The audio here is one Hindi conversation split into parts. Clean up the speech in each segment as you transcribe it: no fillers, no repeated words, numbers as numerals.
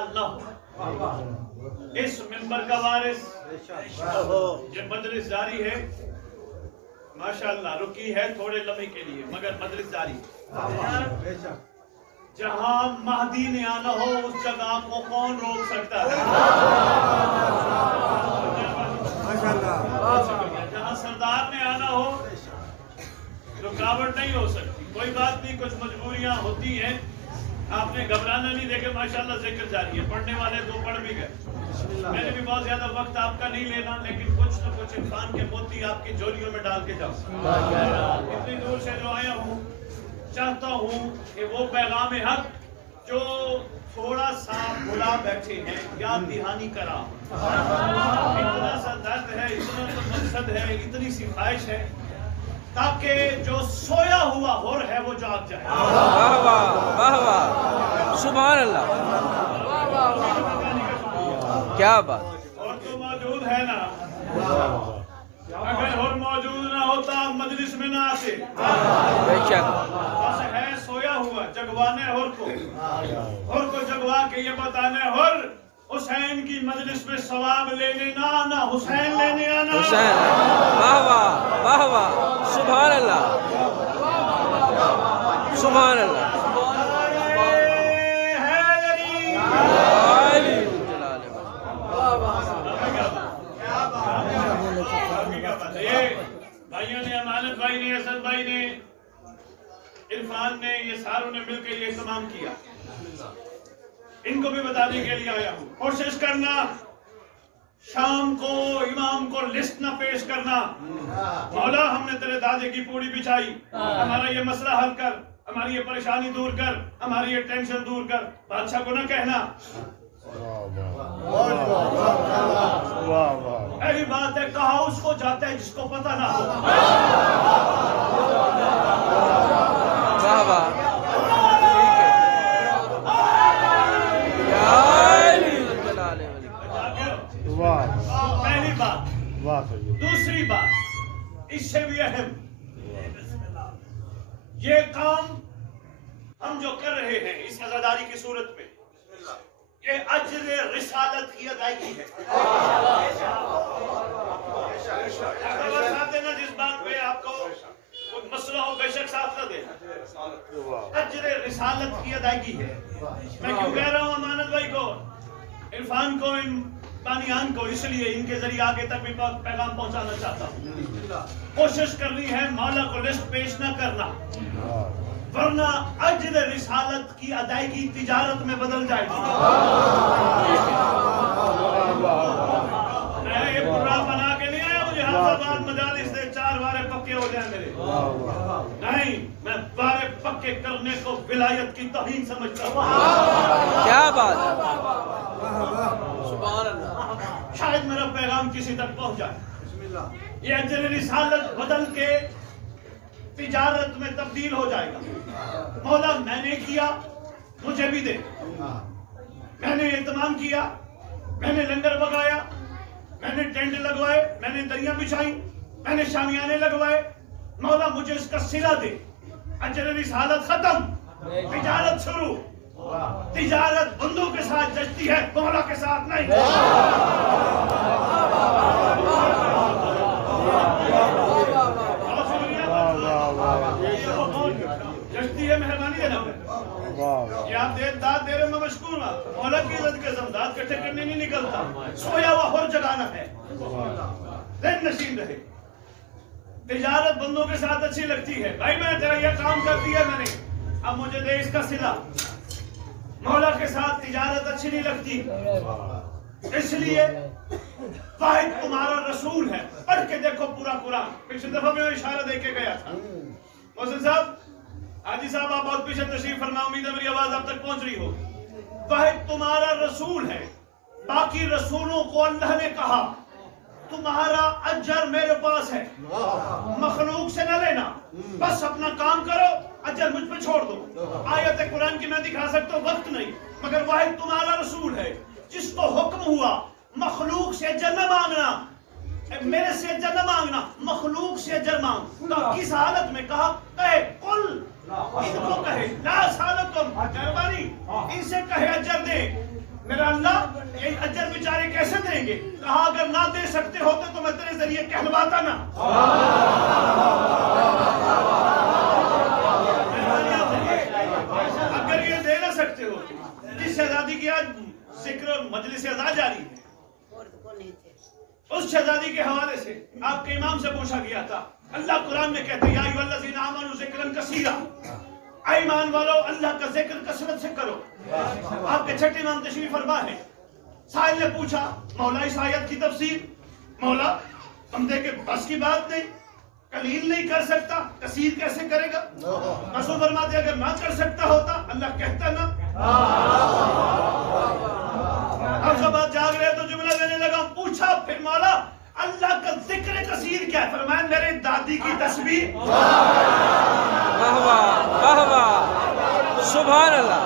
अल्लाह इस मिंबर का वारिस ये मजलिस जारी है माशाअल्लाह। रुकी है थोड़े लम्हे के लिए मगर मजलिस जारी। जहां महदी ने आना हो उस जगह को कौन रोक सकता है? जहां सरदार ने आना हो रुकावट नहीं हो सकती। कोई बात नहीं, कुछ मजबूरियां होती हैं, आपने घबराना नहीं। देखे माशाल्लाह जिक्र जारी है, पढ़ने वाले तो पढ़ भी गए। मैंने भी बहुत ज्यादा वक्त आपका नहीं लेना, लेकिन कुछ न कुछ इंसान के मोती आपकी झोलियों में डाल के जाओ। इतनी दूर से जो आया हूँ चाहता हूँ कि वो पैगाम हक जो थोड़ा सा भुला बैठे हैं याद दहानी करा। इतना सा दर्द है, इतना तो मकसद है, इतनी सी ख्वाहिश है ताकि जो सोया हुआ हुर है वो जाग जाए। वाह वाह वाह वाह, सुभान अल्लाह, क्या बात। और तो मौजूद है ना, अगर हुर मौजूद ना होता मजलिस में ना आते। बेशक बस है सोया हुआ, जगवाने हुर को जगवा के ये बताने हुर हुसैन की मजलिस में सवाब लेने ना आना, हुसैन लेने आना। हुसैन, वाह वाह वाह वाह, सुभान अल्लाह सुभान अल्लाह। भाइयों ने, अमानत भाई ने, असद भाई ने, इरफान ने, ये सारों ने मिलकर ये तमाम किया। इनको भी बताने के लिए आया हूँ। कोशिश करना शाम को इमाम को लिस्ट न पेश करना। मौला हमने तेरे दादे की पूरी बिछाई, हमारा ये मसला हल कर, हमारी ये परेशानी दूर कर, हमारी ये टेंशन दूर कर। बादशाह को न कहना। ऐसी बात है, कहा उसको जाता है जिसको पता ना हो। वाह वाह, पहली बात। दूसरी बात इससे भी अहम, ये काम हम जो कर रहे हैं इस अज़ादारी की सूरत में, ये अज्र रिसालत की अदायगी है। साथ देना जिस बात पे आपको कोई मसला हो बेशक साथ न देना। अज्र रिसालत की अदायगी है। मैं क्यों कह रहा हूँ अमानत भाई को, इरफान को, इन बानियान को, इसलिए इनके जरिए आगे तक भी पैगाम पहुंचाना चाहता हूँ। कोशिश करनी है मौला को लिस्ट पेश न करना, वरना अज्र रिसालत की अदायगी तिजारत में बदल जाएगी। मैं ये प्रोग्राम बना के नहीं आया, मुझे हाफिज़ाबाद मजालिस से 4 बारे पक्के हो जाए मेरे। नहीं, मैं बारे पक्के करने को विलायत की तौहीन समझता हूँ। क्या बात। शायद मेरा पैगाम किसी तक पहुंच जाए। ये अज्र रिसालत बदल के तिजारत में तब्दील हो जाएगा। मौला मैंने किया, मुझे भी दे। मैंने एहतमाम किया, मैंने लंगर पकाया, मैंने टेंट लगवाए, मैंने दरिया बिछाई, मैंने शामियाने लगवाए। मौला मुझे इसका सिला दे। अज्र रिसालत खत्म, तिजारत शुरू। तिजारत बंदों के साथ जचती है, मौला के साथ नहीं। जचती है, मेहरबानी देना। ये आप दाद दे रहे, मैं मशकूर हूं। मौला की इज्जत के दाद इकट्ठे करने नहीं निकलता, सोया हुआ और जगाना है। दिन नशीन रहे। तिजारत बंदों के साथ अच्छी लगती है। भाई मैं तेरा यह काम कर दिया मैंने, अब मुझे दे इसका सिला। मौला के साथ तिजारत अच्छी नहीं लगती, इसलिए वाहिद तुम्हारा रसूल है। पढ़ के देखो पूरा कुरान। पिछली दफा मैं इशारा दे के गया था। मोहसिन साहब, हाजी साहब, आप बहुत पीछे तशरीफ फरमा, उम्मीद है मेरी आवाज आप तक पहुंच रही हो। वाहिद तुम्हारा रसूल है। बाकी रसूलों को अल्लाह ने कहा तुम्हारा अजर मेरे पास है, मखलूक से न लेना, बस अपना काम करो, अजर मुझ पे छोड़ दो। आयत कुरान की मैं दिखा सकता हूँ, वक्त नहीं, मगर वाहिद तुम्हारा रसूल है जिसको हुक्म हुआ मखलूक से अजर न मांगना, मेरे से अजर न मांगना, मखलूक से अजर मांग। तो किस हालत में कहा? कहे कुल, इनको कहे ला सालकुम, मेहरबानी इनसे कहे अजर दे। देंगे। कहा अगर ना दे सकते होते तो मैं तेरे जरिए कहलवाता ना। अगर ये दे ना सकते हो, जिस शहजादी की आज जिक्र मजलिस अज़ा जारी है, उस शहजादी के हवाले से आपके इमाम से पूछा गया था। अल्लाह कुरान में कहते हैं या अय्युहल्लज़ीना आमनू ज़िक्रन कसीरा, ईमान वालो अल्लाह का जिक्र कसरत से करो। आपके छठे इमाम तशरीफ फरमा है। साहिल ने पूछा मौला इस आयत की तफसीर, मौला बंदे के बस की बात नहीं, कलील नहीं कर सकता, कसीर कैसे करेगा? रसूल फरमाते अगर ना कर सकता होता अल्लाह कहता ना। अब सब बात जाग रहे तो जुमला देने लगा। पूछा फिर मौला अल्लाह का जिक्र कसीर क्या है? फरमाया मेरे दादी की तस्बीह। वाह वाह वाह वाह, सुभान अल्लाह,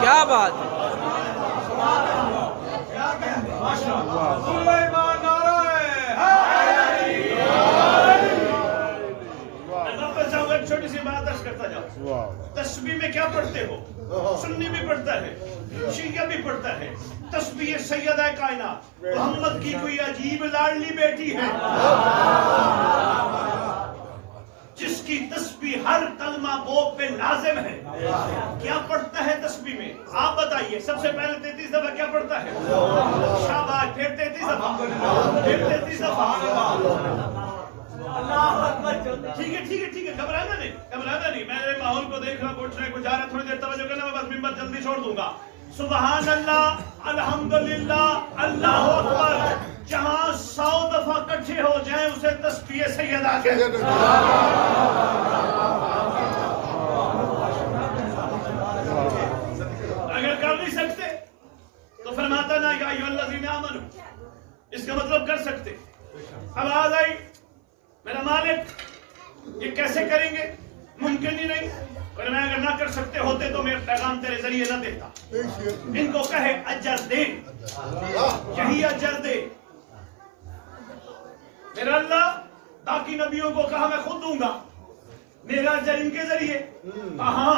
क्या बात है। छोटी सी बात अर्ज करता जाओ। तस्बीह में क्या पढ़ते हो? सुन्नी भी पढ़ता है, शिया भी पढ़ता है। तस्बीह सैयदा कायनात मोहम्मद की कोई अजीब लाडली बेटी है, जिसकी तस्बीह हर कलमा बोब पे लाजिम है। क्या पढ़ता है तस्बीह में? आप बताइए। सबसे पहले 33 दफा क्या पढ़ता है? शाबाश। फिर 33 दफा, फिर 33 दफा। ठीक है ठीक है ठीक है, घबराना नहीं, घबराना नहीं। मेरे माहौल को देख रहा, पूछ रहे कुछ जा रहा, थोड़ी देर तवज्जो करना, मैं बस मिंबर जल्दी छोड़ दूंगा। सुबहान अल्लाह, अल्हम्दुलिल्लाह, अल्लाहु अकबर जहां 100 दफा इकट्ठे हो जाए उसे तस्बीह सैयदा कहते हैं। अगर कर नहीं सकते तो फरमाता ना या अय्युहल्लज़ीना आमनू, इसका मतलब कर सकते। आवाज आई मेरा मालिक ये कैसे करेंगे? मुमकिन ही नहीं। और मैं अगर ना कर सकते होते तो मैं पैगाम तेरे जरिए ना देता। इनको कहे अजर दे, यही अजर दे। मेरा अल्लाह बाकी नबियों को कहा मैं खुद दूंगा, मेरा अजर इनके जरिए। कहा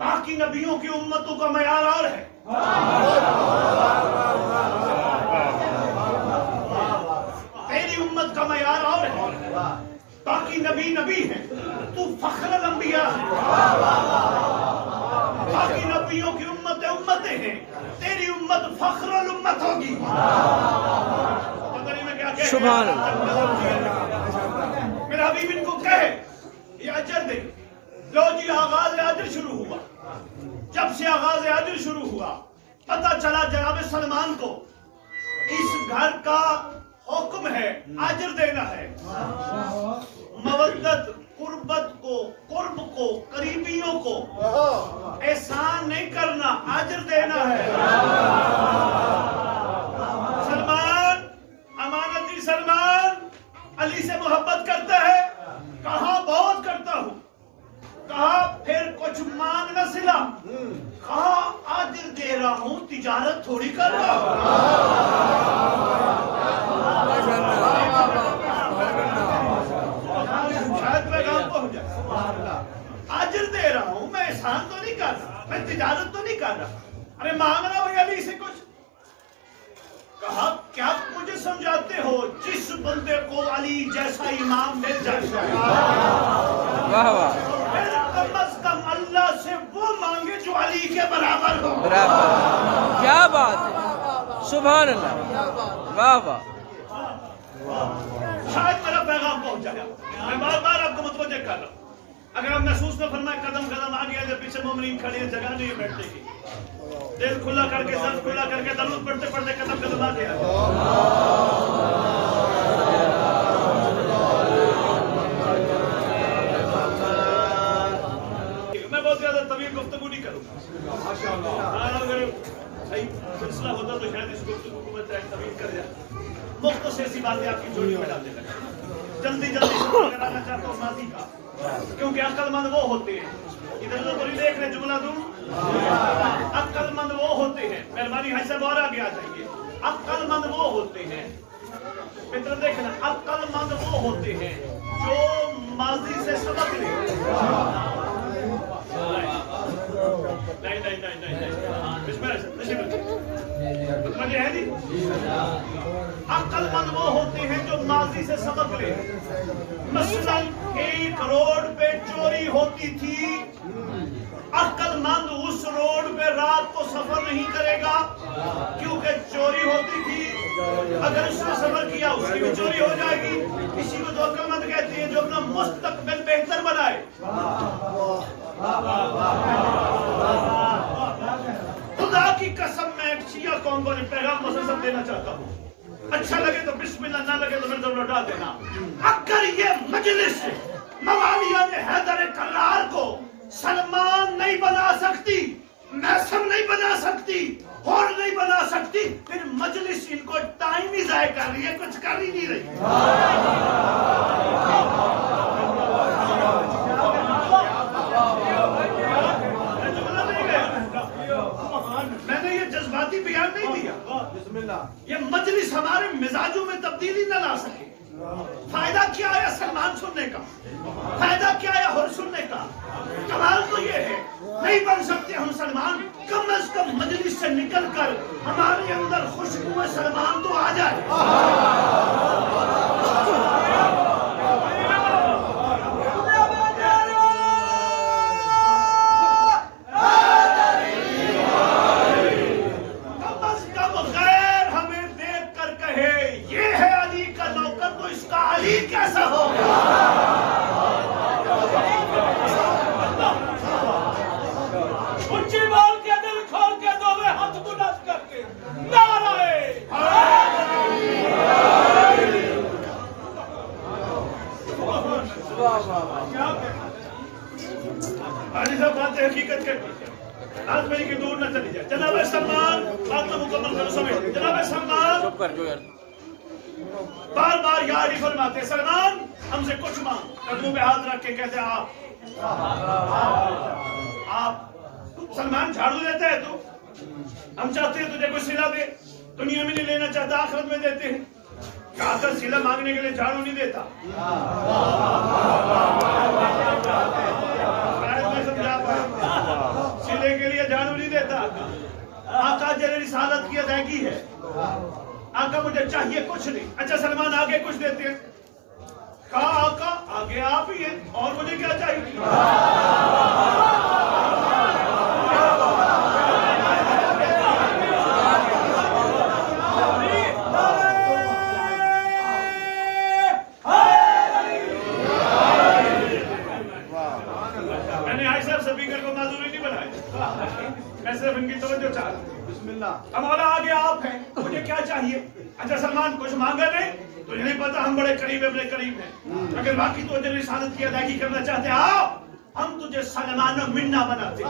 बाकी नबियों की उम्मतों का मयार और है। तेरी उम्मत का मयार और है। बाकी नबी नबी है, तू फख्रुल अंबिया है। बाकी नबियों की उम्मतें उम्मतें हैं, तेरी उम्मत फख्रुल उम्मत होगी। पता नहीं मैं क्या कह। सुभान अल्लाह। मेरा हबीब इनको कहे ये अजर दे। लो जी आगाज अजर शुरू हुआ। जब से आगाज अजर शुरू हुआ पता चला जनाब सलमान को इस घर का हुक्म है अजर देना है। मवद्दत कुर्बत को, कुर्ब को, करीबियों को एहसान नहीं करना, अजर देना है। सलमान अमानती सलमान अली से मोहब्बत करता है। कहा बहुत करता हूं। कहा फिर कुछ मांग न सिला। कहा अजर दे रहा हूं, तिजारत थोड़ी कर रहा हूं। अजर दे रहा हूं, मैं एहसान तो नहीं कर रहा, मैं तिजारत तो नहीं कर रहा। अरे मांग रहा हूं अली से कुछ। कहा क्या मुझे समझाते हो? जिस बंदे को अली जैसा इमाम मिल जाए वाह वाह, फिर कम से कम अल्लाह से वो मांगे जो अली के बराबर हो। बराबर, क्या बात है, सुभान अल्लाह, वाह वाह। शायद मेरा पैगाम पहुंच जाएगा। मैं बार बार आपको मुतवज्जे कर रहा हूं। अगर आप महसूस न फरमाए कदम कदम आ गया, जब पीछे मोमिनीन खड़े हैं, जगह नहीं बैठने की, दिल खुला करके, सर खुला करके दरूद पढ़ते पढ़ते कदम कदम आ गया। मैं बहुत ज्यादा तवील गुफ्तगू नहीं करूंगा। अगर सही सिलसिला होता तो शायद इस गुफ्तगू को मैं तवील कर जाए। मुख्तसर सी बातें आपकी जोड़ी में डाल देना। जल्दी जल्दी कराना चाहता हूँ माजी का, क्योंकि अक्लमंद वो होते हैं, इधर उधर तो नहीं देख रहे, जुमला दूं। अक्लमंद वो होते हैं, मेहरबानी है सब और आगे आ जाइए। अक्लमंद वो होते हैं, मित्र देखना, अक्लमंद वो होते हैं जो माजी से सबक लें। नहीं नहीं नहीं नहीं, मुझे है जी। अक्लमंद वो होते हैं जो माजी से सबक ले। मसलन एक रोड पे चोरी होती थी, अक्लमंद उस रोड पे रात को सफर नहीं करेगा क्योंकि चोरी होती थी। अगर उसने सफर किया उसकी भी चोरी हो जाएगी। इसी को तो अक्लमंद कहते हैं जो अपना मुस्तकबिल बेहतर बनाए। खुदा की कसम मैं एक शिया कौम को पैगाम मुसलसल देना चाहता हूँ, अच्छा लगे तो बिस्मिल्लाह, ना लगे तो मेरे तरफ लौटा देना। अगर ये मजलिस मवालिया ने हैदर करार को सलमान नहीं बना सकती, मैसम नहीं बना सकती और नहीं बना सकती, फिर मजलिस इनको टाइम ही जाया कर रही है, कुछ कर ही नहीं रही। मैंने ये जज्बाती बयान नहीं दिया। ये मजलिस हमारे मिजाजों में तब्दीली न ला सके। फायदा क्या है सलमान सुनने का, फायदा क्या है हुर सुनने का। कमाल तो ये है नहीं बन सकते हम सलमान, कम अज कम मजलिस से निकल कर हमारे अंदर खुशबू सलमान तो आ जाए। कैसा होगा? ऊंची बोल के दिल खोल के दोनों हाथ बुलंद करके नारे आज सब बातें हकीकत करती आज मेरी की दूर न चली जाए। जनाब सलमान बात तो मुकम्मल करो समय। जनाब सलमान चुप कर जो यार, बार बार यार ही फरमाते सलमान हमसे कुछ मांग, कदमों पे हाथ रख के कहते आप सलमान झाड़ू देता है तू, हम चाहते हैं तुझे कुछ सिला दे, दुनिया में नहीं लेना चाहता आखिरत में देते हैं। कहकर सिला मांगने के लिए झाड़ू नहीं देता। समझा पाया, सिले के लिए झाड़ू नहीं देता। आका जरे रिसालत की अदायगी है, आका मुझे चाहिए कुछ नहीं। अच्छा सलमान आगे कुछ देते हैं, कहा आका आगे आप ही हैं और मुझे क्या चाहिए। मैंने आई साहब स्पीकर को माजूरी नहीं बनाया, मैं सिर्फ इनकी तवज्जो चाहता। हमारा आगे आप हैं, मुझे क्या चाहिए। अच्छा सलमान कुछ मांगा नहीं, तुझे नहीं पता हम बड़े करीब अपने करीब हैं, अगर बाकी तो तेरी रिसालत की अदायगी करना चाहते आओ हम तुझे सलमान मिन्ना बनाते।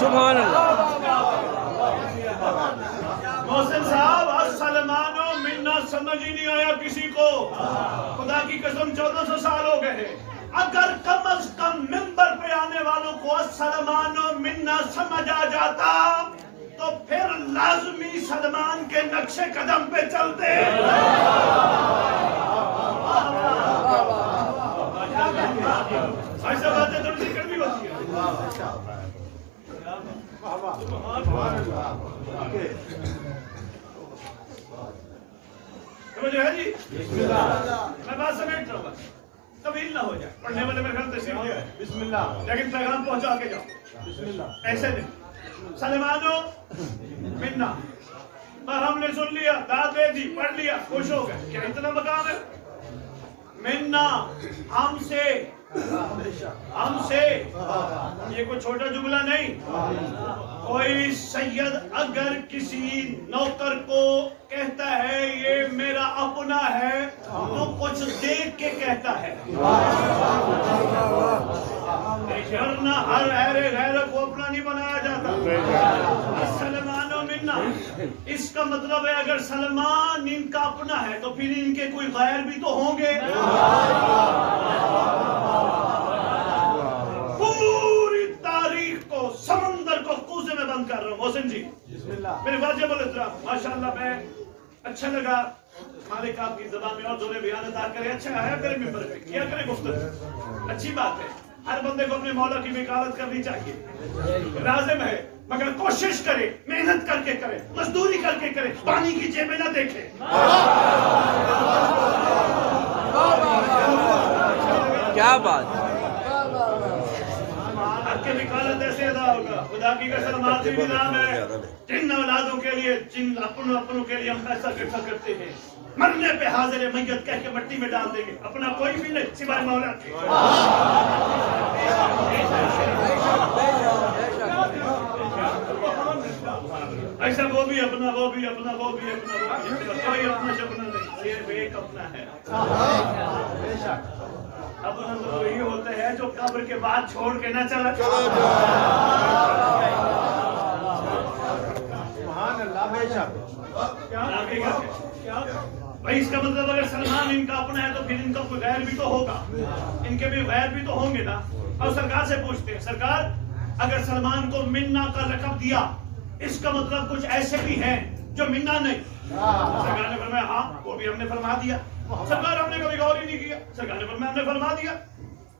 सुभान अल्लाह। मोहसिन साहब आज सलमान मिन्ना समझ ही नहीं आया किसी को। खुदा की कसम 1400 साल हो गए हैं, अगर कम अज कम मिंबर पे आने वालों को सलमान मिन्ना समझ आ जाता तो फिर लाजमी सलमान के नक्शे कदम पे चलते। ऐसा बातें थोड़ी सी कड़वी होती है। मुझे है जी मैं बात समेट रहा हूँ, तवील ना हो जाए, पढ़ने वाले मेरे ख्याल तस्वीर है बिस्मिल्लाह, लेकिन पैगाम पहुंचा के जाओ बिस्मिल्लाह। ऐसे नहीं सलमानो मिन्ना पर हमने सुन लिया, दाद दे दी, पढ़ लिया, खुश हो गए, क्या इतना मकाम है। मिन्ना हमसे, हमसे ये कोई छोटा जुमला नहीं। कोई सैयद अगर किसी नौकर को कहता है ये मेरा अपना है तो कुछ देख के कहता है, वरना हर अहरे गैर को अपना नहीं बनाया जाता। सलमानो मिन्ना इसका मतलब है अगर सलमान इनका अपना है तो फिर इनके कोई गैर भी तो होंगे। पूरी तारीख को समंदर को कूजे में बंद कर रहा हूँ मोहसिन जी, मेरे वाजिब माशाल्लाह। मैं अच्छा लगा, मालिक आपकी ज़बान में और जोरे बयान अदा करे, अच्छा आया मेरे मिंबर पे, किया करे गुफ्तगू, अच्छी बात है। हर बंदे को अपने मौला की वकालत करनी चाहिए, लाजिम है, मगर कोशिश करे, मेहनत करके करे, मजदूरी करके करे, पानी की जेबें ना देखे। क्या बात, आपके वकालत ऐसे अदा होगा। खुदा की कसम आखिरी नाम है, जिन औलादों के लिए, जिन अपनों के लिए हम पैसा इकट्ठा करते हैं, मरने पे हाजिर मैयत कह के मट्टी में डाल देंगे, अपना कोई भी नहीं सिवाय मौला के। ऐसा वो भी अपना, वो भी अपना, वो भी अपना, कोई अपना सपना नहीं, ये एक अपना है। अपना तो वही होते हैं जो कब्र के बाद छोड़ के ना चला। भाई इसका मतलब अगर सलमान इनका अपना है तो फिर इनका कोई गैर भी तो होगा, इनके भी गैर भी तो होंगे ना। और सरकार से पूछते हैं, सरकार अगर सलमान को मिन्ना का लक़ब दिया, इसका मतलब कुछ ऐसे भी हैं जो मिन्ना नहीं। सरकार ने फरमाया हाँ, वो भी हमने फरमा दिया। सरकार हमने कभी गौर ही नहीं किया। सरकार ने फरमाया हमने फरमा दिया,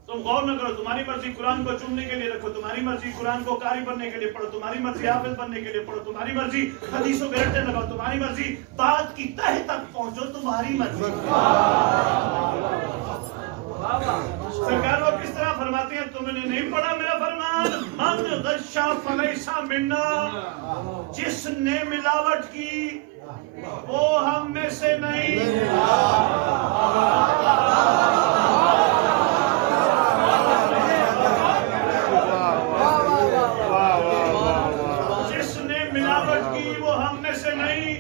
तुम गौर न करो, तुम्हारी मर्जी कुरान को चुनने के लिए रखो, तुम्हारी मर्जी कुरान को कारी बनने के लिए पढ़ो, तुम्हारी मर्जी हाफिज बनने के लिए पढ़ो, तुम्हारी मर्जी हदीसों के रट्टे लगाओ, तुम्हारी मर्जी बात की तह तक पहुंचो, तुम्हारी मर्जी। सरकार वो किस तरह फरमाती है, तुमने नहीं पढ़ा मेरा फरमान, मन गश्शा फलैसा मिन्ना, जिसने मिलावट की वो हम में से नहीं। जिसने मिलावट की वो हम में से नहीं।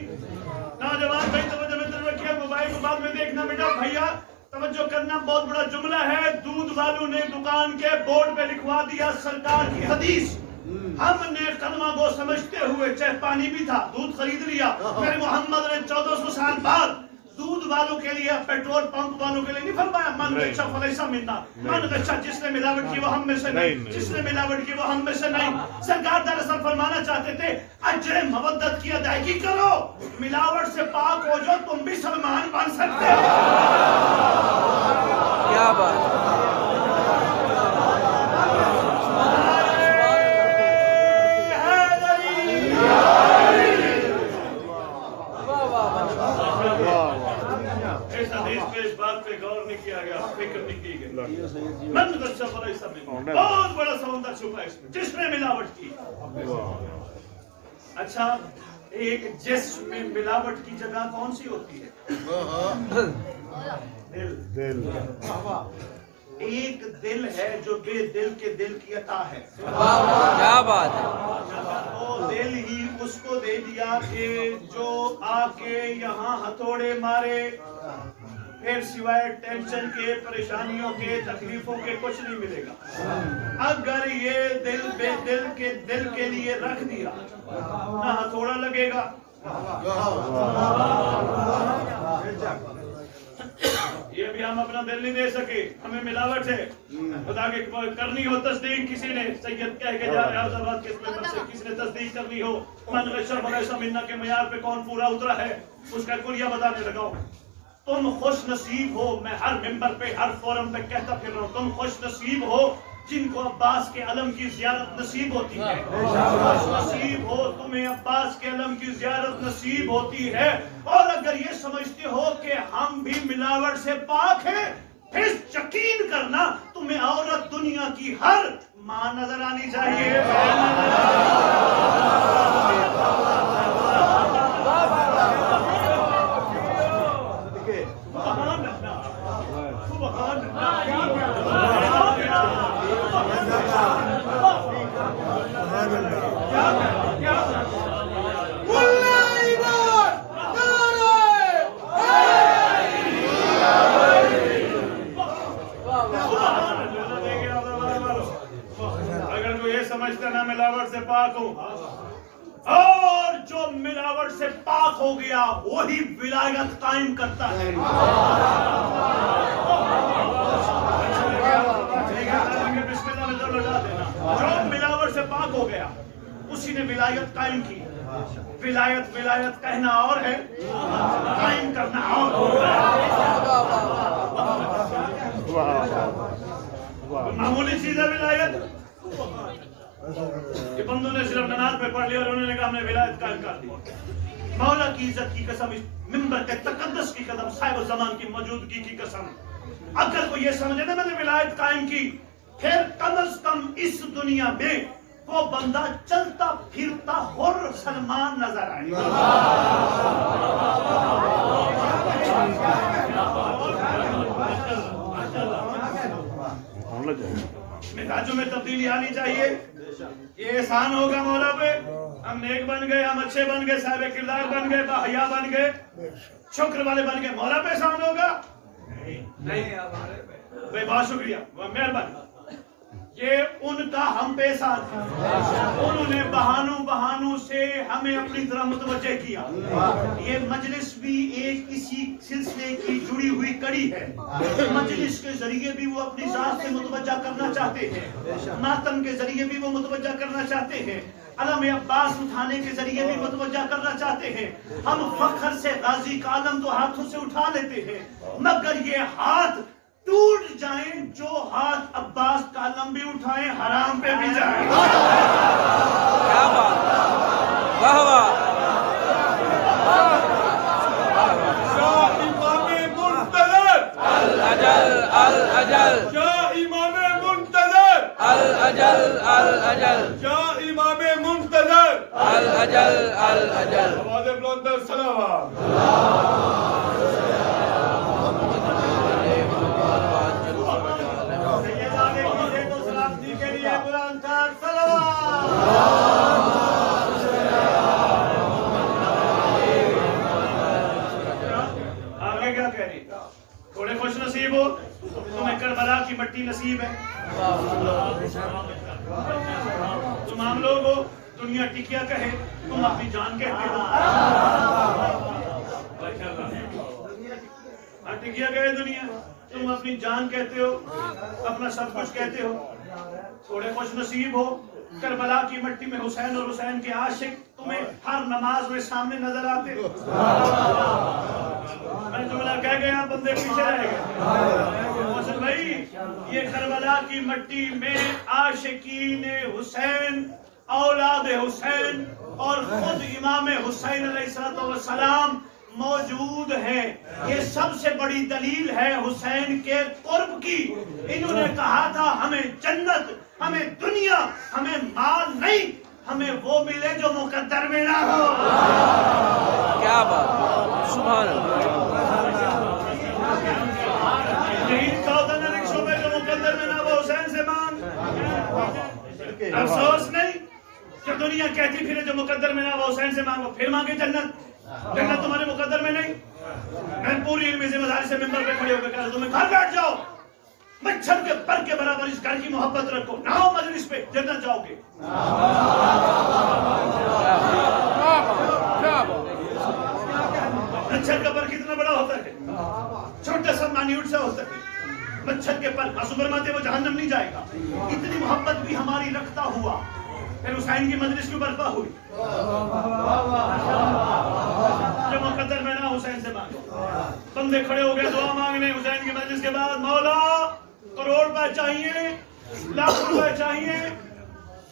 नौजवान भाई तवज्जो में रखिए, मोबाइल को बाद में देखना बेटा, भैया तवज्जो करना, बहुत बड़ा जुमला है। दूध वालों ने दुकान के बोर्ड पे लिखवा दिया सरकार की हदीस, हमने कलमा को समझते हुए, चाहे पानी भी था, दूध खरीद लिया। मेरे मोहम्मद ने 1400 साल बाद दूध वालों के लिए, पेट्रोल पंप वालों के लिए नहीं फरमाया मन गच्छा फलैसा मिन्ना, मन गच्छा जिसने मिलावट की वो हम में से नहीं, जिसने मिलावट की वो हम में से नहीं। सरकार दरअसल फरमाना चाहते थे अजर मवद्दत की अदायगी करो, मिलावट से पाक हो जाओ, तुम भी सलमान बन सकते हो। क्या बात, इस बात पे गौर नहीं किया गया, फिक्र नहीं की गई। मन गच्छा फलैसा मिन्ना, बहुत बड़ा समुद्र छुपा इसमें, जिसने मिलावट की। अच्छा, एक जिस्म में मिलावट की जगह कौन सी होती है? दिल। एक दिल है जो बेदिल के दिल की अता है। क्या बात है, वो दिल ही उसको दे दिया कि जो आके यहाँ हथौड़े मारे, फिर सिवाय टेंशन के, परेशानियों के, तकलीफों के कुछ नहीं मिलेगा। अगर ये दिल बेदिल के दिल के लिए रख दिया, ना हथौड़ा लगेगा, ये भी हम अपना दिल नहीं दे सके, हमें मिलावट है। खुदा के करनी हो तस्दीक, किसी ने सैयद कह के जा रहा है किसी ने तस्दीक करनी हो, मन गश्शा फलैसा मिन्ना के मयार पे कौन पूरा उतरा है, उसका कुलिया बताने लगाओ। तुम खुश नसीब हो, मैं हर मेंबर पे, हर फोरम पे कहता फिर रहा हूँ, तुम खुश नसीब हो जिनको अब्बास के अलम की ज़ियारत नसीब होती है। खुश नसीब हो तुम्हें अब्बास के अलम की ज़ियारत नसीब होती है। और अगर ये समझते हो कि हम भी मिलावट से पाक हैं, फिर यकीन करना तुम्हें औरत दुनिया की हर माँ नजर आनी चाहिए। अगर तू ये समझता ना मिलावट से पाक हूं, और जो मिलावट से पाक हो गया वही विलायत कायम करता है। बिस्मिल्लाह में तो लगा देना, जो मिलावट से पाक हो गया उसी ने विलायत कायम की। विलायत विलायत कहना और है, कायम करना और। मामूली चीज है विलायत। ये बंदों ने सिर्फ नमाज पे पढ़ लिया और उन्होंने कहा हमने विलायत कायम कर दी। मौला की इज्जत की कसम, इस मिंबर के तकद्दुस की कसम, साहिब ज़मान की मौजूदगी की कसम, अगर कोई ये समझे ना मैंने विलायत कायम की, फिर कम से कम इस दुनिया में वो बंदा चलता फिरता हुर सलमान नजर आएगा। मिजाजों में तब्दीली आनी चाहिए। ये एहसान होगा मौला पे, हम नेक बन गए, हम अच्छे बन गए, साहिब किरदार बन गए, बाहया बन गए, शुक्र वाले बन गए। मौला पे एहसान होगा नहीं भाई, बहुत शुक्रिया, मेहरबानी। ये उनका हम पे एहसान है, उन्होंने बहानों से हमें अपनी तरफ मुतवज्जे किया। ये मजलिस भी एक इसी सिलसिले की जुड़ी हुई कड़ी है। मजलिस के जरिए भी वो अपनी जात से मुतवज्जा करना चाहते हैं, मातम के जरिए भी वो मुतवज्जा करना चाहते हैं, अलम अब्बास उठाने के जरिए भी मुतवज्जा करना चाहते हैं। हम फख्र से गाजी का आलम तो हाथों से उठा लेते हैं, मगर ये हाथ टूट जाएं जो हाथ अब्बास का आलम भी उठाएं, हराम पे भी जाएं। क्या बात, वाह वाह। अल अजल अल अजल, इमाम मुंतज़र अल अजल अल अजल, इमाम मुंतज़र अल अजल अल अजल। आवाज़ बुलंद सलावत। सलामती के लिए बुलंद सलावत। आगे क्या कह रही, थोड़े खुश नसीब हो, तुम्हें करबला की मट्टी नसीब है। तुम आम लोग हो, दुनिया टिकिया कहे, तुम अपनी जान कहते हो। टिकिया कहे दुनिया, तुम अपनी जान कहते हो, अपना सब कुछ कहते हो। थोड़े खुश नसीब हो, करबला की मट्टी में हुसैन और हुसैन के आशिक तुम्हें हर नमाज में सामने नजर आते। मैं जुमला कह गया, बंदे पीछे रह गए। मोहसिन भाई, ये करबला की मट्टी में आशिकीन हुसैन, औलाद हुसैन और खुद इमाम हुसैन अलैहिस्सलाम मौजूद है। ये सबसे बड़ी दलील है हुसैन के कुर्ब की। इन्होंने कहा था हमें जन्नत, हमें दुनिया, हमें माल नहीं, हमें वो मिले जो मुकद्दर में ना हो। क्या बात, सुभान अल्लाह। जो मुकद्दर में ना वो हुसैन से मांग। अफसोस नहीं जो दुनिया कहती फिर जो मुकद्दर में ना वो हुसैन से मांगो, फिर मांगे जन्नत। जन्नत तुम्हारे मुकद्दर में नहीं। मैं पूरी इल्मी जिम्मेदारी से मिंबर पे खड़े होकर कह रहा हूं, तुम्हें घर बैठ जाओ, मच्छर के पर के बराबर इस घर की मोहब्बत रखो, ना हो मजलिस पे, जन्नत जाओगे। मच्छर का पर कितना बड़ा होता है, छोटा सा मान्यूट सा होता है। मच्छर के पर मासूम फरमाते वो जहन्नम नहीं जाएगा। इतनी मोहब्बत भी हमारी रखता हुआ फिर हुसैन की मजलिस क्यों बर्पा हुई? जो मुकद्दर में ना हुसैन से मांगो। बंदे खड़े हो गए दुआ मांगने हुसैन की मजलिस के बाद, मौला करोड़ रुपए चाहिए, लाख रुपए चाहिए।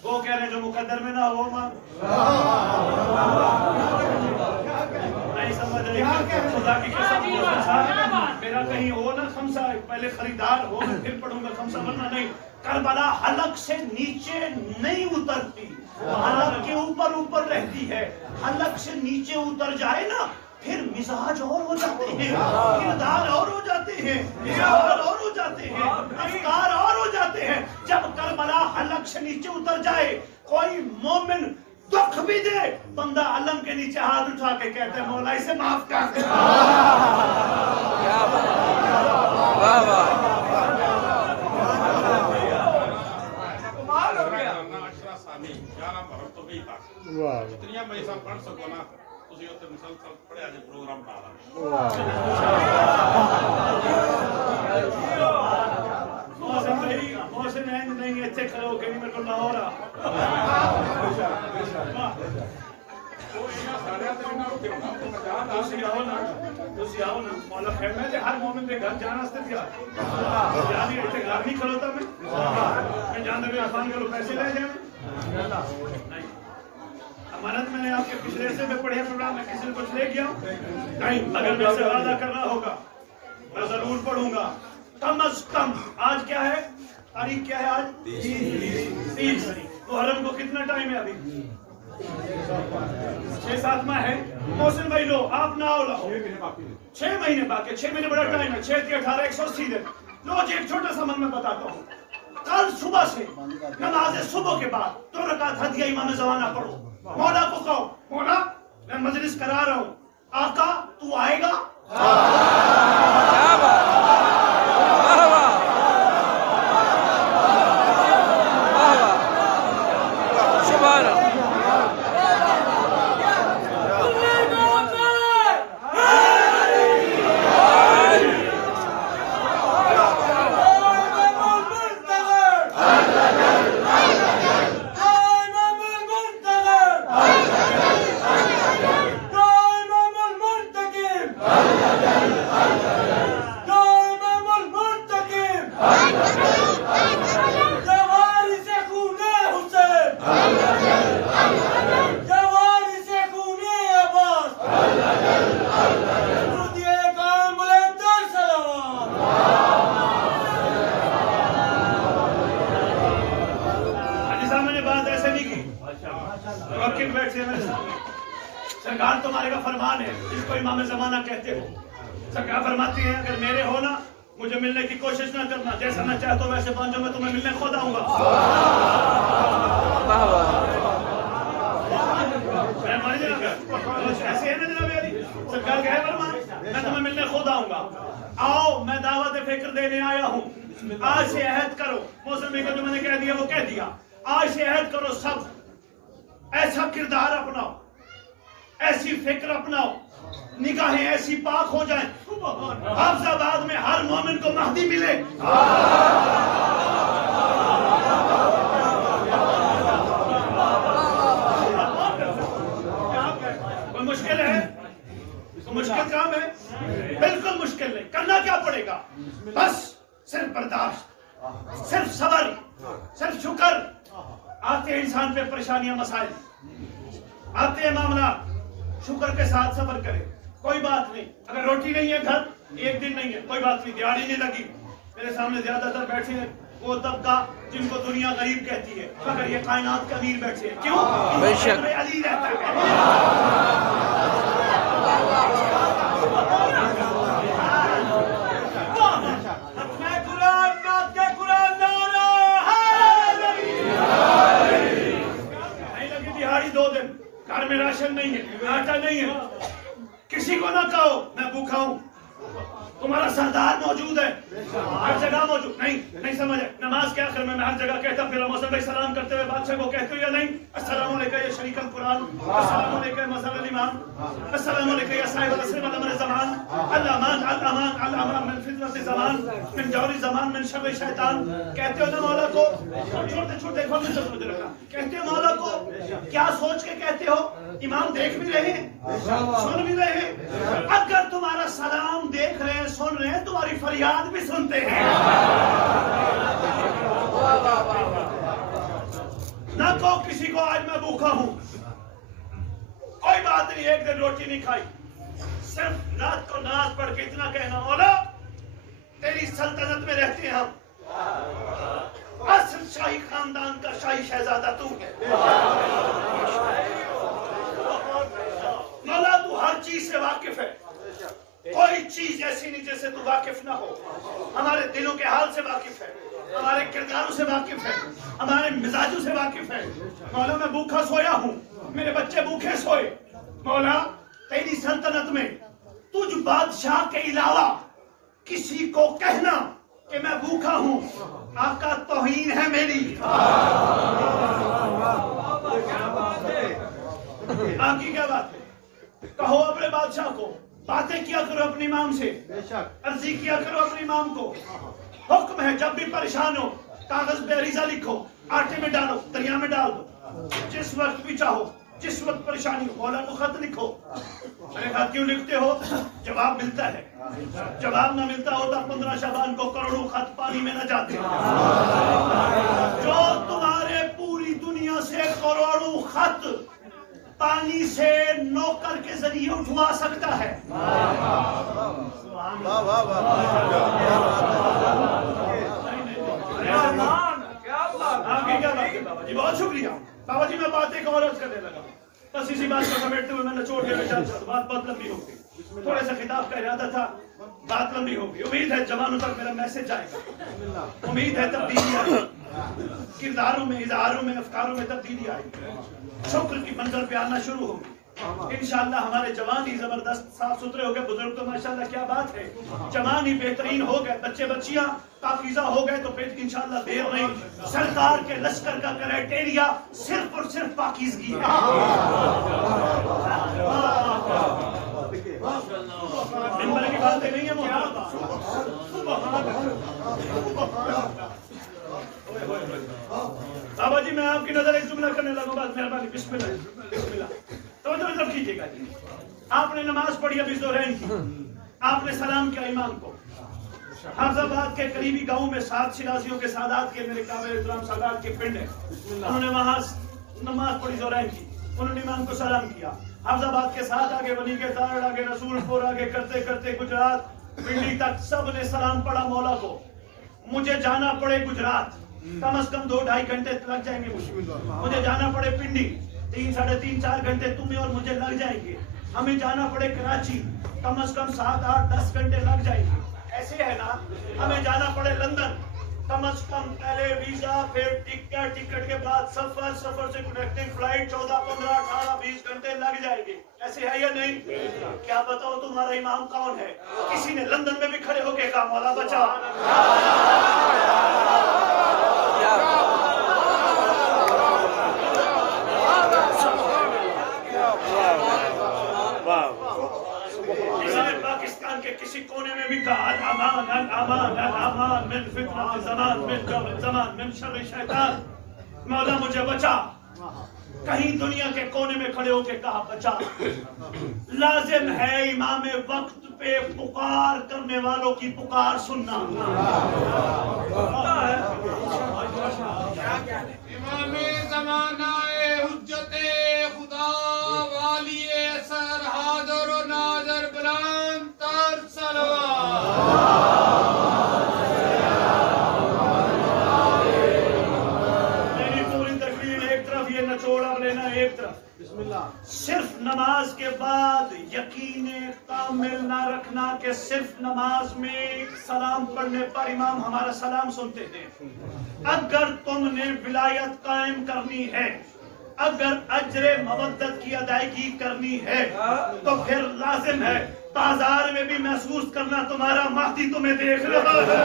वो कह रहे जो मुकद्दर में ना वो मांग। नहीं समझ रहे, खुदा की कसम मेरा कहीं हो ना खमसा, पहले खरीदार हो फिर पढ़ूंगा खमसा, वरना नहीं। करबला हलक से नीचे नहीं उतरती, हलक के ऊपर ऊपर रहती है। हलक से नीचे उतर जाए ना फिर मिजाज और हो जाते हैं, किरदार और हो जाते हैं, और हो जाते हैं, अफकार और हो जाते हैं। जब करबला हलक से नीचे उतर जाए, कोई मोमिन दुख भी दे, बंदा अलम के नीचे हाथ उठा के कहते हैं मौला इसे माफ कर दे। वाह वाह। जितनियां मैं सब पढ़ सको ना, तुझे उत्ते मुसलसल पढ़े आज प्रोग्राम डाला। मौसम नहीं अच्छे खड़े हो गए, मेरे को ना हो रहा। वो इना सारे ते ना उठे ना, तो मजा ना। ਤੁਸੀਂ ਆਓ ਨਾ ਮੌਲਾ ਖੈਰ ਮੈਂ ਤੇ ਹਰ ਮੂਮਿਨ ਦੇ ਘਰ ਜਾਣਾ ਵਾਸਤੇ ਤਿਆਰ ਯਾਨੀ ਇੱਥੇ ਘਰ ਨਹੀਂ ਖਲੋਤਾ मैं जान दे आसान करो पैसे ले जाए नहीं अमानत मैंने आपके पिछले से में पढ़े प्रोग्राम में किसी ने कुछ ले गया नहीं अगर मेरे से वादा करना होगा मैं जरूर पढ़ूंगा कम अज कम आज क्या है तारीख क्या है आज 30 मुहर्रम को कितना टाइम है अभी 6-7 माह है मोहसिन भाई लो आप ना आओ लाओ 6 महीने बाकी 6 महीने बड़ा टाइम है 6 के 18 180 दिन लो जी एक छोटा सा मन में बताता हूँ कल सुबह से नमाज सुबह के बाद 2 रकात हदिया इमाम ज़माना पढ़ो मौला को कहो मौला मैं मजलिस करा रहा हूँ आका तू आएगा सरकार तुम्हारे का फरमान है जिसको इमाम ज़माना कहते हो सरकार फरमाती है अगर मेरे हो ना मुझे मिलने की कोशिश ना करना जैसा मैं चाहता हूँ वैसे पहुंचो मैं तुम्हें मिलने खुद आऊंगा ऐसे है ना जनाब यारी सरकार का है फरमान मैं तुम्हें मिलने खुद आऊंगा आओ मैं दावत फिक्र देने आया हूँ आज से अहद करो मौसमी को जो मैंने कह दिया वो कह दिया आज से अहद करो सब ऐसा किरदार अपनाओ ऐसी फिक्र अपनाओ निगाहें ऐसी पाक हो जाएं हाफिजाबाद में हर मोमिन को महदी मिले कोई मुश्किल है तो मुश्किल काम है बिल्कुल मुश्किल नहीं करना क्या पड़ेगा बस सिर्फ बर्दाश्त सिर्फ सब्र सिर्फ शुक्र आते हैं इंसान पे परेशानियां मसाइल आते हैं मामला शुक्र के साथ सब्र करे कोई बात नहीं अगर रोटी नहीं है घर एक दिन नहीं है कोई बात नहीं दिहाड़ी नहीं लगी मेरे सामने ज्यादातर बैठे हैं वो तबका जिनको दुनिया गरीब कहती है मगर ये कायनात के अमीर बैठे हैं क्यों अली रहता है 2 दिन घर में राशन नहीं है आटा नहीं है किसी को ना कहो मैं भूखा हूँ तुम्हारा सरदार मौजूद है हर जगह मौजूद नहीं समझे नमाज के आखिर में मैं हर जगह कहता फिर मौसम भाई सलाम करते हुए बादशाह को कहते हो या नहीं अस्सलाम वालेकुम या शरीक अल कुरान अस्सलाम वालेकुम मसल अल इमाम अस्सलाम वालेकुम या साहिब अल असर अल ज़मान अल अमान अल अमान अल अमान मिन फितनत ज़मान मिन जौरी ज़मान मिन शर्र शैतान कहते हो ना मौला को छोटे छोटे खोलने से समझ रखा कहते हो मौला को क्या सोच के कहते हो इमाम देख भी रहे सुन भी रहे अगर तुम्हारा सलाम देख रहे सुन रहे हैं तुम्हारी फरियाद भी सुनते हैं ना कहो किसी को आज मैं भूखा हूं कोई बात नहीं एक दिन रोटी नहीं खाई सिर्फ रात को नमाज पढ़ के इतना कहना मौला तेरी सल्तनत में रहते हैं हम असल शाही खानदान का शाही शहजादा तू है मौला तू हर चीज से वाकिफ है कोई चीज ऐसी नहीं जैसे तू वाकिफ ना हो हमारे दिलों के हाल से वाकिफ है हमारे किरदारों से वाकिफ है हमारे मिजाजों से वाकिफ है मौला मैं भूखा सोया हूँ मेरे बच्चे भूखे सोए मौला तेरी सल्तनत में तुझ बादशाह के अलावा किसी को कहना कि मैं भूखा हूँ आपका तौहीन है मेरी बाकी क्या बात है कहो अपने बादशाह को बातें किया करो अपने इमाम से अर्जी किया करो अपने इमाम को हुक्म है जब भी परेशान हो कागज पे अरीजा लिखो आटे में डालो दरिया में डाल दो जिस वक्त भी चाहो जिस वक्त परेशानी हो मौला को खत लिखो। मैंने कहा क्यों लिखते हो? जवाब मिलता है। जवाब ना मिलता होता 15 शबान को करोड़ों खत पानी में न जाते। जो तुम्हारे पूरी दुनिया से करोड़ों खत पानी से नौकर के जरिए उठवा सकता है। बाबा जी बहुत शुक्रिया। बाबा जी मैं बात एक और अर्ज करने लगा, बस इसी बात को समेटते हुए मैंने छोड़ दिया। बात बहुत लंबी हो गई, थोड़ा सा खिताब का इरादा था, बात लंबी होगी। उम्मीद है जवानों तक मेरा मैसेज जाएगा, उम्मीद है तब्दीली आएगी, किरदारों में, इज़हारों में, अफकारों में तब्दीली आएगी, शुक्र की मंजिल पे आना शुरू होगी। इंशाअल्लाह हमारे जवान ही जबरदस्त साफ सुथरे हो गए, बुजुर्ग तो माशाअल्लाह क्या बात है, जवान ही बेहतरीन हो गए, बच्चे बच्चियां पाकीज़ा हो गए, तो फिर इंशाअल्लाह देर नहीं। सरकार के लश्कर का क्राइटेरिया सिर्फ और सिर्फ पाकीज़गी है। मिंबर की बातें नहीं है बाबा जी, मैं आपकी नजर एक जुमला करने लगा, बस मेहरबानी, बिस्मिल्लाह बिस्मिल्लाह। तो मतलब कीजिएगा जी, आपने नमाज पढ़ी अभी ज़ोहरैन की, आपने सलाम किया इमाम को। हाफिजाबाद के करीबी गांव में 7 शिराजियों के सादात के, मेरे काबिल इस्लाम सादात के पिंड है, उन्होंने वहां नमाज पढ़ी ज़ोहरैन की, उन्होंने इमाम को सलाम किया। हाफिजाबाद के साथ आगे, वली के साथ आगे, रसूलपुर आगे, करते करते गुजरात पिंडी तक सब ने सलाम पढ़ा मौला को। मुझे जाना पड़े गुजरात, कम से कम 2-2.5 घंटे लग जाएंगे मुझे जाना पड़े पिंडी, 3, 3.5, 4 घंटे तुम्हें और मुझे लग जाएंगे। हमें जाना पड़े कराची, कम से कम 7, 8, 10 घंटे लग जाएंगे। ऐसे है ना, हमें जाना पड़े लंदन, कम से कम पहले वीजा, फिर टिकट, टिकट के बाद सफर, सफर से कनेक्टिंग फ्लाइट 14, 15, 18, 20 घंटे लग जाएंगे। ऐसे है या नहीं? क्या बताओ तुम्हारा इमाम कौन है? किसी ने लंदन में भी खड़े होके कहा मौला बचा। पाकिस्तान के किसी कोने में भी कहा अमान अमान अमान मिन फितनत ज़मान मिन जौर ज़मान मिन शर्र शैतान, मौला मुझे बचा। कहीं दुनिया के कोने में खड़े होके कहा बचा। लाजिम है इमाम वक्त पे पुकार करने वालों की पुकार सुनना। इमाम ज़माना हुज्जते खुदा वाली असर हाज़िर व नाज़िर बुलंद तर सलवात। मेरी पूरी तकरीर एक तरफ, ये नचोड़ अब लेना एक तरफ। सिर्फ नमाज के बाद यकीन कामिल ना रखना कि सिर्फ नमाज में सलाम पढ़ने पर इमाम हमारा सलाम सुनते हैं। अगर तुमने विलायत कायम करनी है, अगर अजरे मवद्दत की अदायगी करनी है, तो फिर लाजिम है बाजार में भी महसूस करना तुम्हारा महदी तुम्हें देख रहा है।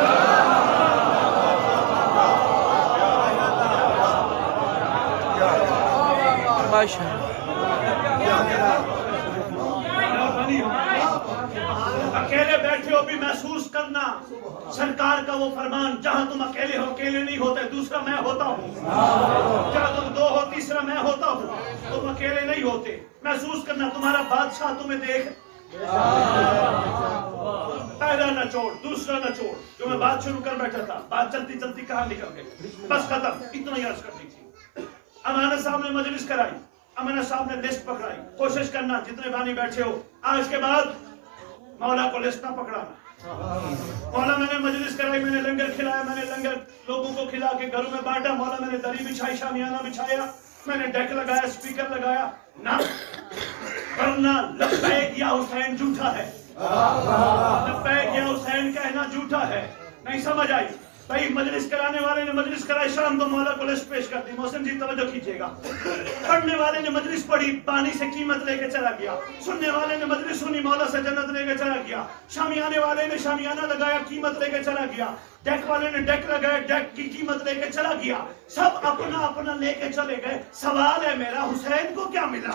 अकेले बैठे हो भी महसूस करना सरकार का वो फरमान, जहां तुम अकेले हो, अकेले नहीं होते, दूसरा मैं होता हूँ। जहां तुम 2 हो, तीसरा मैं होता हूँ, तुम अकेले नहीं होते। महसूस करना तुम्हारा बादशाह तुम्हें देख। पहला नचोड़, दूसरा नचोड़, जो मैं बात शुरू कर बैठा था, बात चलती चलती कहाँ निकल गई, बस खत्म, इतना ही अर्ज करनी थी। अमानत साहब ने मजलिस कराई, अमानत साहब ने लिस्ट पकड़ाई। कोशिश करना जितने बानी बैठे हो, आज के बाद मौला को लिस्ट ना पकड़ाना। मौला मैंने मजलिस कराई, मैंने लंगर खिलाया, मैंने लंगर लोगों को खिला के घरों में बांटा। मौला मैंने दरी बिछाई, शामियाना बिछाया, मैंने डेक लगाया, स्पीकर लगाया ना, वरना लब्बैक या हुसैन झूठा है, लब्बैक या हुसैन कहना झूठा है। नहीं समझ आई भाई? मजलिस कराने वाले ने मजलिस कराई, शाम को मौला को लिस्ट पेश कर दी। मोहसिन जी तवज्जो कीजिएगा, पढ़ने वाले ने मजलिस पढ़ी, पानी से कीमत लेके चला गया। सुनने वाले ने मजलिस सुनी, मौला से जन्नत लेके चला गया। शामियाने वाले ने शामियाना लगाया, कीमत लेके चला गया। डेक वाले ने डेक लगाया, डेक की कीमत लेके चला गया। सब अपना अपना लेके चले गए। सवाल है मेरा, हुसैन को क्या मिला?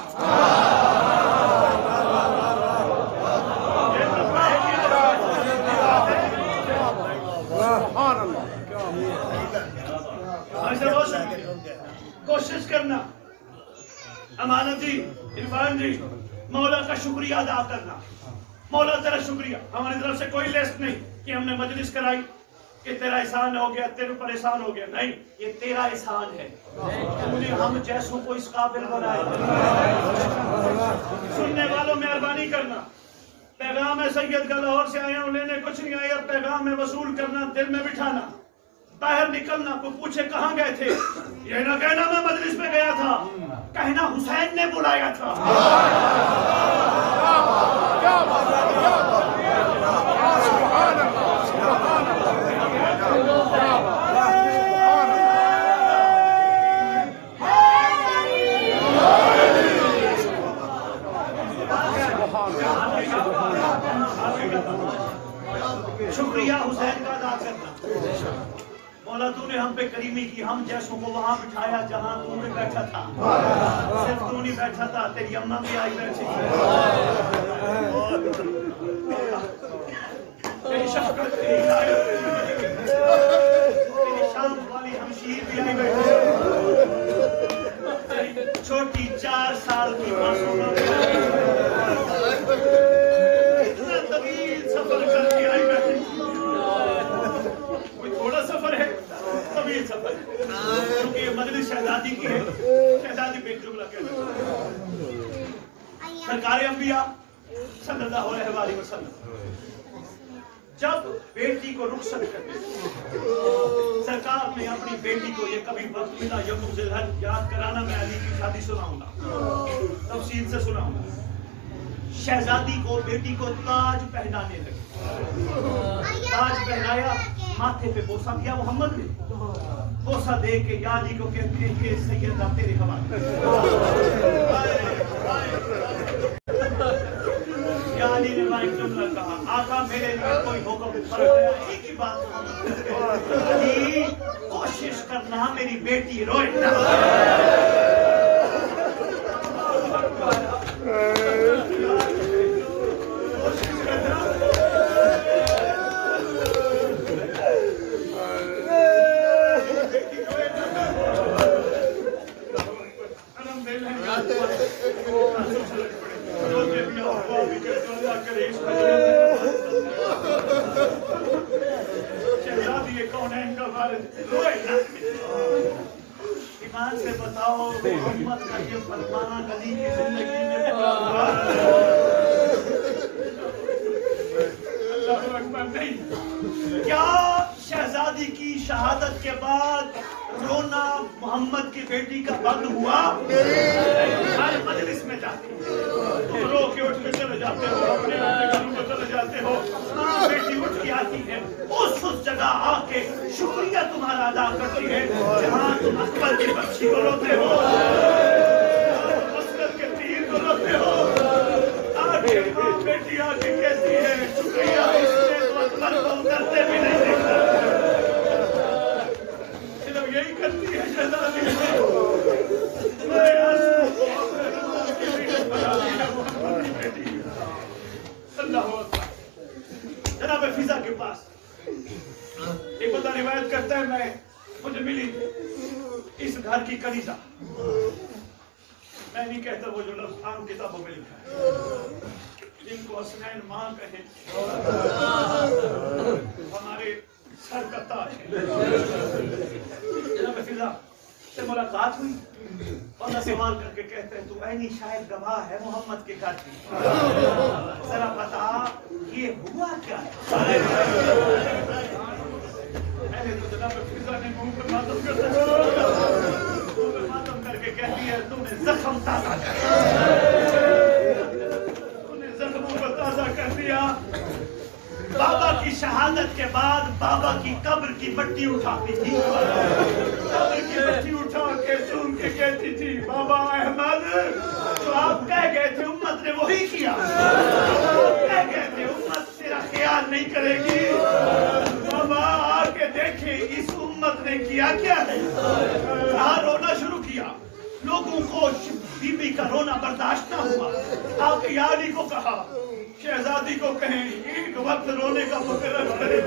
कोशिश करना अमानत जी, इरफान जी, मौला का शुक्रिया अदा करना। मौला तेरा शुक्रिया, हमारी तरफ से कोई लिस्ट नहीं कि हमने मजलिस कराई कि तेरा एहसान हो गया, तेरे ऊपर एहसान हो गया, नहीं, ये तेरा एहसान है। तूने हम जैसों को इस काबिल बनाया। सुनने वालों मेहरबानी करना, पैगाम है सैयद का लाहौर से आया हूं लेने, कुछ नहीं आया, पैगाम है वसूल करना, दिल में बिठाना, बाहर निकलना, को पूछे कहाँ गए थे, ये ना कहना मैं मजलिस में गया था, कहना हुसैन ने बुलाया था। शुक्रिया हुसैन का अदा करना। मौला तूने हम पे करीमी की, हम जैसों को वहां बिठाया जहां तू भी बैठा था। सिर्फ तू नहीं बैठा था, तेरी अम्मा भी आई बैठी थी, तेरी शफकत, तेरी हिदायत, तेरी शाम वाली हमशीर भी आई बैठी, तेरी छोटी 4 साल की मासूम इतना तवील सफर करके आई बैठी। कोई थोड़ा सफर है, तवील सफर, क्योंकि ये मजलिस शहजादी की है। शहजादी बेजुमला कहते हैं सरकार अंबिया सल्लल्लाहु अलैहि वसल्लम जब बेटी को रुखसत करते, सरकार ने अपनी बेटी को, ये कभी वक्त मिला यौम ज़िलहज याद कराना, मैं अली की शादी सुनाऊंगा, तफसील से सुनाऊंगा। शहजादी को, बेटी को ताज पहनाने लगे, ताज पहनाया, माथे पे बोसा दिया मोहम्मद ने, बोसा दे के या अली को कहते हैं कि सैयदा तेरे हवाले। या अली ने एक जुमला कहा, आका मेरे लिए कोई हुक्म फरमाया, एक ही बात, अली कोशिश करना मेरी बेटी रोए ना। ईमान से बताओ मोहम्मद का ये फरमान अली की जिंदगी में नहीं? क्या शहजादी की शहादत के बाद रोना मोहम्मद की बेटी का बंद हुआ? हर मजलिस में जाते हो, रो के उठ के चले जाते हो, अपने घरों में चले जाते हो, बेटी उठ के आती है, उस जगह आके शुक्रिया तुम्हारा अदा करती है जहाँ तुम अकबर की बच्ची को रोते हो, अस्कर के तीर को रोते हो, आके माँ बेटी आके कहती है शुक्रिया, इसने तो अकबर को करते भी नहीं देखा। सिर्फ यही करती है शहजादी, जनाब फिजा के पास एक बंदा रिवायत करता है, मुझे मिली इस घर की कनीजा, मैं नहीं कहता वो जो लफ्ज़ आम किताबों में लिखा है, जिनको हसनैन मां कहें, हमारे सर का ताज है। जनाब फिजा से मुलाकात हुई, बंदा सवाल करके कहते हैं तू ऐनी शायद गवाह है मोहम्मद के घर की, जरा बता ये हुआ क्या है? मैंने तो जनाब फिजा ने मुंह पे मातम करके कहती है तूने जख्म ताजा कर दिया, तूने जख्मों को ताजा कर दिया। बाबा की शहादत के बाद बाबा की कब्र की मट्टी उठाती थी, कब्र की मट्टी उठा के चूम के कहती थी बाबा अहमद जो आप कह गए थे उम्मत ने वही किया, कह गए थे उम्मत तेरा ख्याल नहीं करेगी, बाबा आके देखे इस उम्मत ने किया क्या है। रोना शुरू किया, लोगों को बीबी का रोना बर्दाश्त न हुआ, आके याली को कहा शहजादी को कहें एक वक्त रोने का मुकर्रर करें।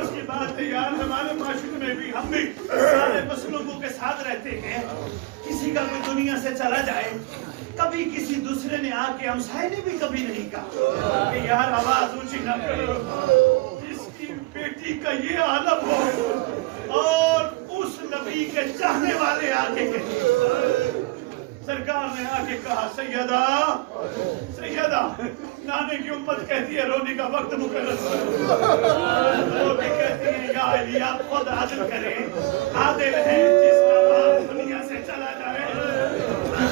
उसकी बात है यार, हमारे माशरे में भी हम भी सारे मसलूकों के साथ रहते हैं, किसी का कोई दुनिया से चला जाए, कभी किसी दूसरे ने आके, हमसाए ने भी कभी नहीं कहा कि यार आवाज ऊंची न करो, जिसकी बेटी का ये आलम हो और उस नबी के चाहने वाले आके कहे। सरकार ने आके कहा सैयदा सैयदा, नाने की उम्मत कहती है रोने का वक्त मुकर्रर, वो भी कहती है या अली आप खुद आदिल करें, आदिल है जिसका बाप दुनिया से चला जाए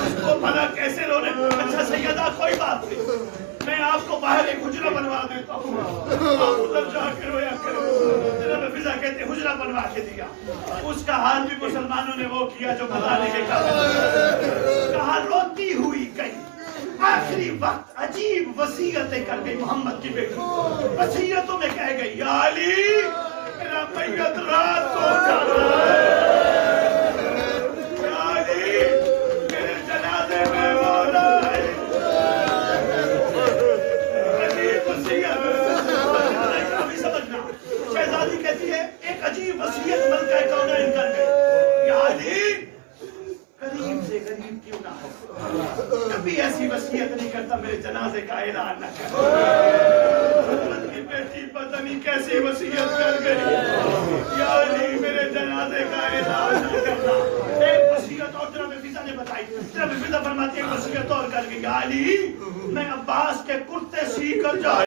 उसको भला कैसे रोने। अच्छा सैयदा कोई बात नहीं, मैं आपको बाहर एक हुजरा बनवा देता हूँ, आप उधर जाकर रोया करो। जनाब फिजा कहते हुजरा बनवा के दिया, उसका हाल भी मुसलमानों ने वो किया जो बताने के कहा रोती हुई गई, आखिरी वक्त अजीब वसीयतें कर गई मोहम्मद की बेटी। वसीयतों में कह गई या अली मेरा मैयत रात को जाना है, या अली मेरे जनाजे में रोना है। अजीब वसीयत, अभी समझना। शहजादी कहती है एक अजीब वसीयत मलका कौनैन कर गई, या अली गरीब से गरीब क्यों ना हो, कभी ऐसी वसीयत नहीं करता मेरे जनाजे का ऐलान न कर। की बेटी पता नहीं कैसी वसीयत कर गई, या अली मेरे जनाजे का ऐलान न करना। एक वसीयत और जनाब फिजा ने बताई, जनाब फिजा फरमाती है वसीयत और कर गई, या अली मैं अब्बास के कुर्ते सी कर जा